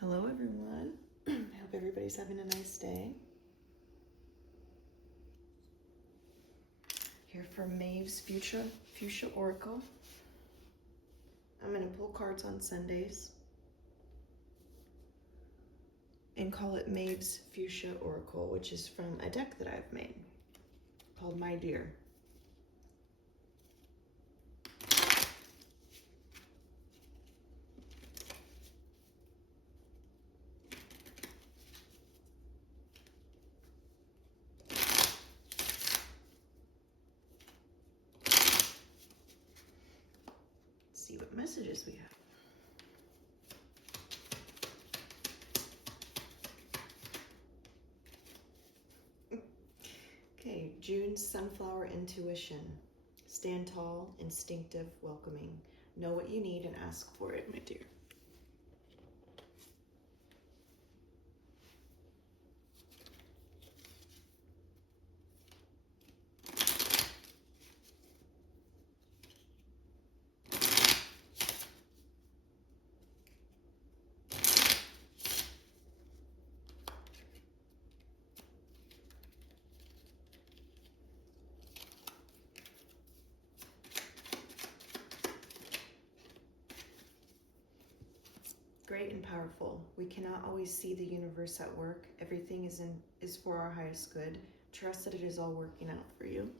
Hello everyone. I hope everybody's having a nice day. Here for Maive's Fuchsia Oracle. I'm going to pull cards on Sundays and call it Maive's Fuchsia Oracle, which is from a deck that I've made called My Dear. Let's see what messages we have. Okay, June's Sunflower Intuition. Stand tall, instinctive, welcoming. Know what you need and ask for it, my dear. Great and powerful. We cannot always see the universe at work. Everything is for our highest good. Trust that it is all working out for you.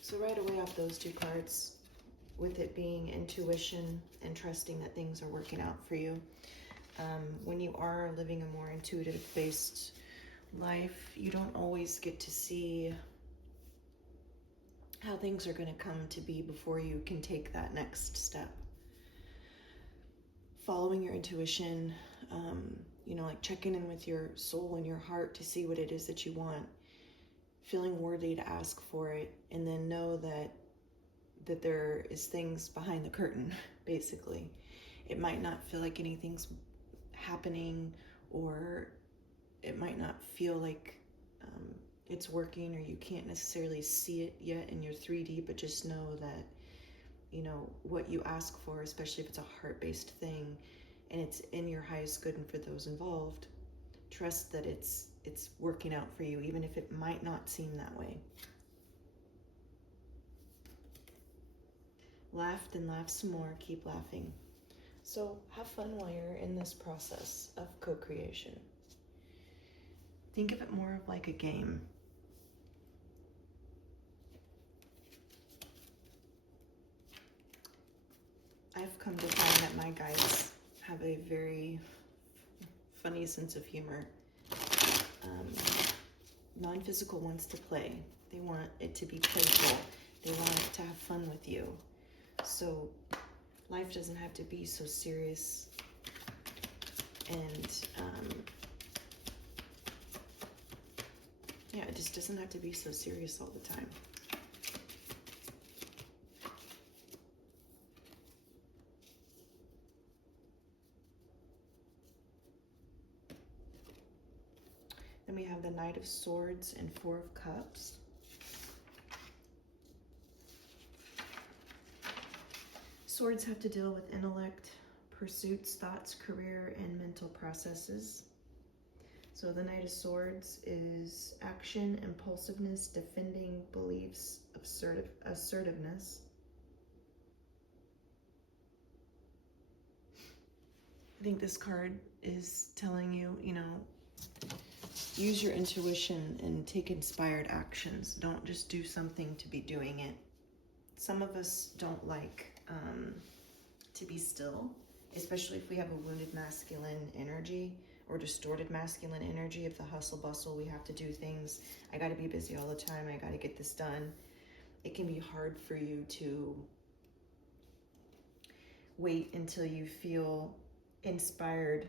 So right away off those two cards, with it being intuition and trusting that things are working out for you, when you are living a more intuitive-based life, you don't always get to see how things are going to come to be before you can take that next step. Following your intuition, like checking in with your soul and your heart to see what it is that you want, feeling worthy to ask for it, and then know that there is things behind the curtain, basically. It might not feel like anything's happening, or it might not feel like it's working, or you can't necessarily see it yet in your 3D, but just know that, what you ask for, especially if it's a heart-based thing, and it's in your highest good and for those involved, trust that it's working out for you, even if it might not seem that way. Laughed and laugh some more, keep laughing. So have fun while you're in this process of co-creation. Think of it more of like a game. I've come to find that my guides have a very funny sense of humor. Non-physical wants to play. They want it to be playful. They want it to have fun with you. So life doesn't have to be so serious, and it just doesn't have to be so serious all the time. Then we have the Knight of Swords and Four of Cups. Swords have to deal with intellect, pursuits, thoughts, career, and mental processes. So the Knight of Swords is action, impulsiveness, defending beliefs, assertiveness. I think this card is telling you, use your intuition and take inspired actions. Don't just do something to be doing it. Some of us don't like to be still, especially if we have a wounded masculine energy or distorted masculine energy of the hustle bustle. We have to do things. I got to be busy all the time. I got to get this done. It can be hard for you to wait until you feel inspired.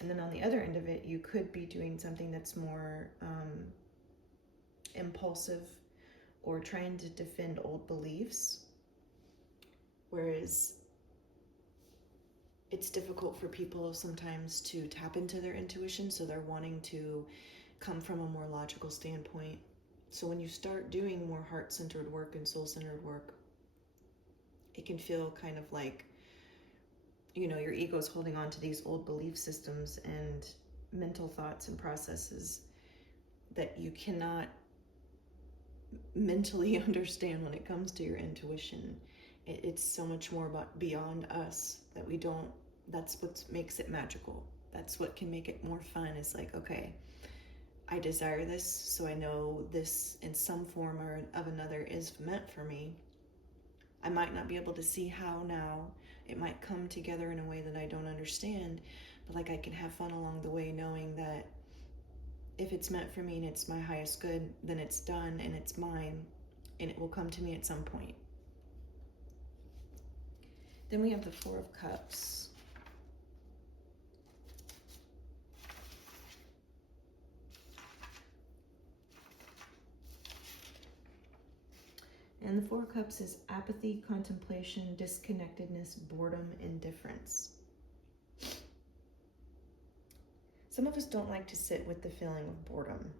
And then on the other end of it, you could be doing something that's more impulsive or trying to defend old beliefs, whereas it's difficult for people sometimes to tap into their intuition, so they're wanting to come from a more logical standpoint. So when you start doing more heart-centered work and soul-centered work, it can feel kind of like, your ego's holding on to these old belief systems and mental thoughts and processes that you cannot mentally understand when it comes to your intuition. It's so much more beyond us that we don't, that's what makes it magical. That's what can make it more fun. It's like, okay, I desire this, so I know this in some form or of another is meant for me. I might not be able to see how now. It might come together in a way that I don't understand, but like I can have fun along the way knowing that if it's meant for me and it's my highest good, then it's done and it's mine and it will come to me at some point. Then we have the Four of Cups. And the Four of Cups is apathy, contemplation, disconnectedness, boredom, indifference. Some of us don't like to sit with the feeling of boredom.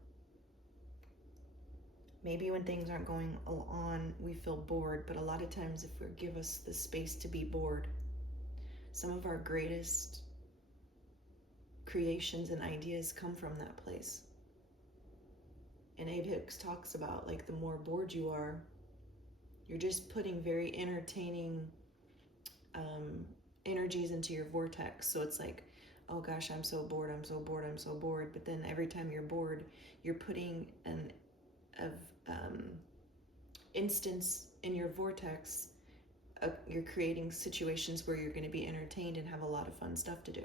Maybe when things aren't going on, we feel bored, but a lot of times if we give us the space to be bored, some of our greatest creations and ideas come from that place. And Abe Hicks talks about, like, the more bored you are, you're just putting very entertaining energies into your vortex. So it's like, oh gosh, I'm so bored, I'm so bored, I'm so bored. But then every time you're bored, you're putting an instance in your vortex. You're creating situations where you're going to be entertained and have a lot of fun stuff to do.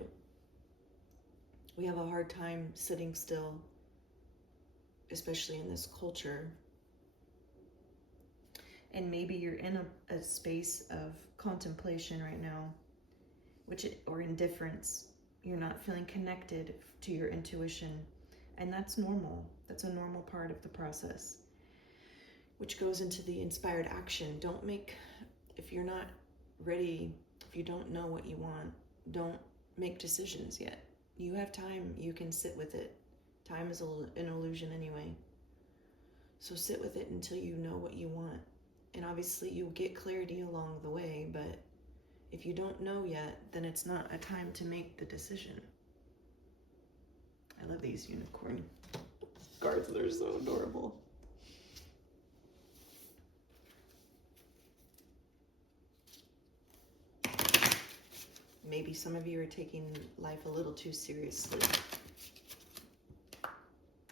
We have a hard time sitting still, especially in this culture. And maybe you're in a space of contemplation right now, or indifference. You're not feeling connected to your intuition, and that's normal. That's a normal part of the process, which goes into the inspired action. If you're not ready, if you don't know what you want, don't make decisions yet. You have time. You can sit with it. Time is an illusion anyway. So sit with it until you know what you want. And obviously you'll get clarity along the way, but if you don't know yet, then it's not a time to make the decision. I love these unicorn cards. They're so adorable. Maybe some of you are taking life a little too seriously.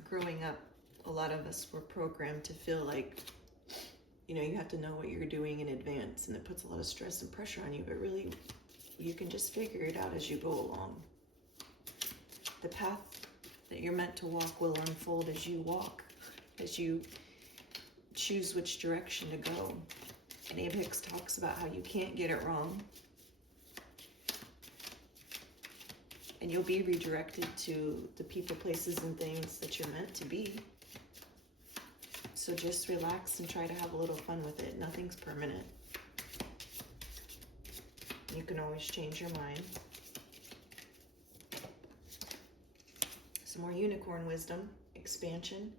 Growing up, a lot of us were programmed to feel like, you have to know what you're doing in advance, and it puts a lot of stress and pressure on you, but really, you can just figure it out as you go along. The path that you're meant to walk will unfold as you walk, as you choose which direction to go. And Abe Hicks talks about how you can't get it wrong. And you'll be redirected to the people, places, and things that you're meant to be. So just relax and try to have a little fun with it. Nothing's permanent. You can always change your mind. Some more unicorn wisdom, expansion.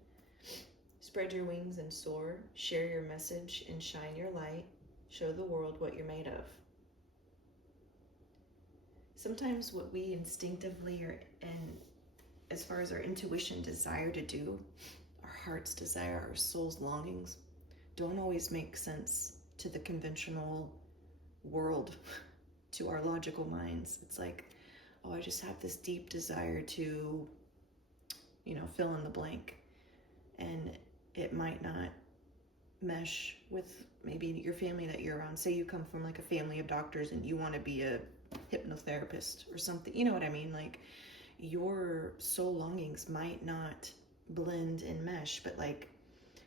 Spread your wings and soar. Share your message and shine your light. Show the world what you're made of. Sometimes what we instinctively and as far as our intuition desire to do, our heart's desire, our soul's longings, don't always make sense to the conventional world, to our logical minds. It's like, oh, I just have this deep desire to, fill in the blank. And it might not mesh with maybe your family that you're around. Say you come from like a family of doctors and you want to be a hypnotherapist or something. You know what I mean? Like, your soul longings might not blend and mesh, but like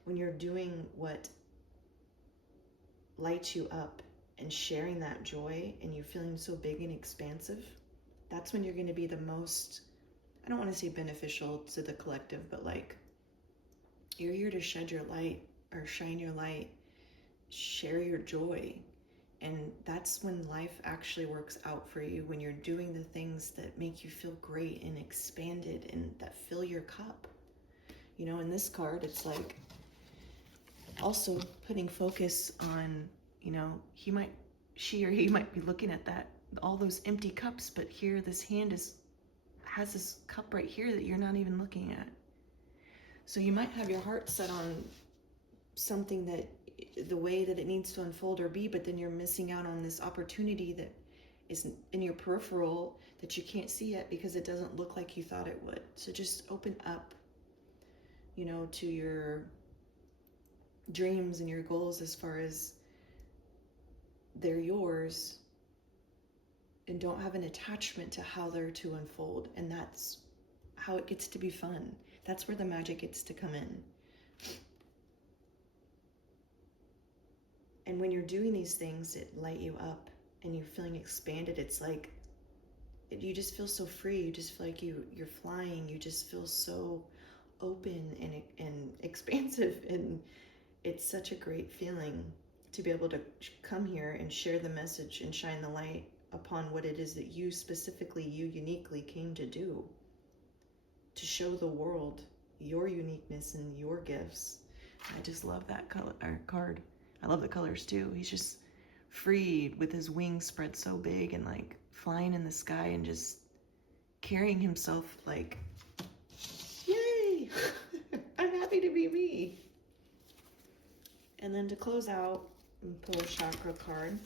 when you're doing what lights you up and sharing that joy and you're feeling so big and expansive, that's when you're going to be the most, I don't want to say beneficial to the collective, but like You're here to shed your light or shine your light, share your joy. And that's when life actually works out for you, when you're doing the things that make you feel great and expanded and that fill your cup. You know, in this card, it's like also putting focus on, you know, she or he might be looking at all those empty cups, but here this hand has this cup right here that you're not even looking at. So you might have your heart set on something that the way that it needs to unfold or be, but then you're missing out on this opportunity that is in your peripheral that you can't see yet because it doesn't look like you thought it would. So just open up, you know, to your dreams and your goals as far as they're yours, and don't have an attachment to how they're to unfold. And that's how it gets to be fun. That's where the magic gets to come in. And when you're doing these things that light you up and you're feeling expanded, it's like you just feel so free. You just feel like you're flying. You just feel so open and expansive. And it's such a great feeling to be able to come here and share the message and shine the light upon what it is that you specifically, you uniquely came to do, to show the world your uniqueness and your gifts. I just love that card. I love the colors too. He's just free with his wings spread so big and like flying in the sky and just carrying himself like, yay, I'm happy to be me. And then to close out, pull a chakra card.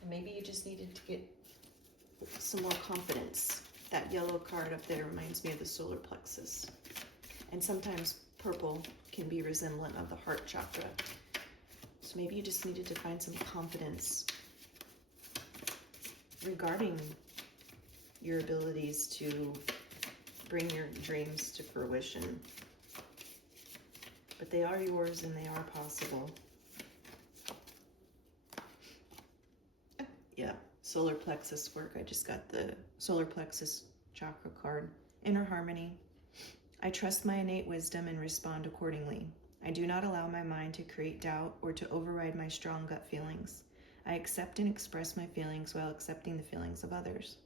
And maybe you just needed to get some more confidence. That yellow card up there reminds me of the solar plexus. And sometimes purple can be resemblant of the heart chakra. So maybe you just needed to find some confidence regarding your abilities to bring your dreams to fruition. But they are yours and they are possible. Yeah, solar plexus work. I just got the solar plexus chakra card. Inner harmony. I trust my innate wisdom and respond accordingly. I do not allow my mind to create doubt or to override my strong gut feelings. I accept and express my feelings while accepting the feelings of others.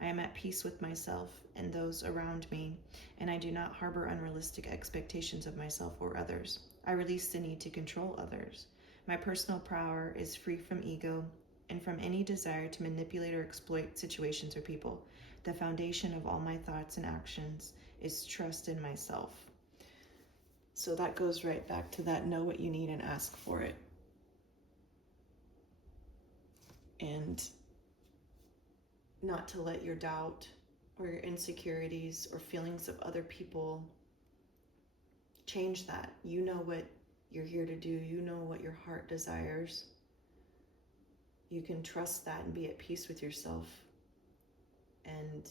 I am at peace with myself and those around me, and I do not harbor unrealistic expectations of myself or others. I release the need to control others. My personal power is free from ego and from any desire to manipulate or exploit situations or people. The foundation of all my thoughts and actions is trust in myself. So that goes right back to that, know what you need and ask for it. And not to let your doubt or your insecurities or feelings of other people change that. You know what you're here to do. You know what your heart desires. You can trust that and be at peace with yourself and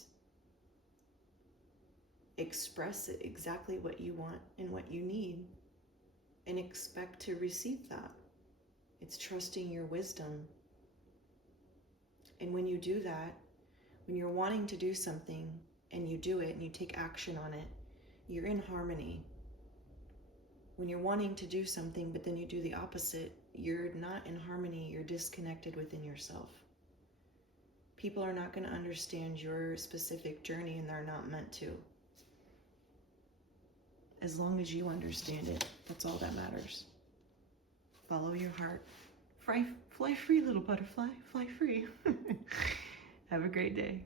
express it exactly what you want and what you need and expect to receive that. It's trusting your wisdom. And when you do that, when you're wanting to do something and you do it and you take action on it, you're in harmony. When you're wanting to do something but then you do the opposite, you're not in harmony, you're disconnected within yourself. People are not going to understand your specific journey, and they're not meant to. As long as you understand it, that's all that matters. Follow your heart. Fly free, little butterfly. Fly free. Have a great day.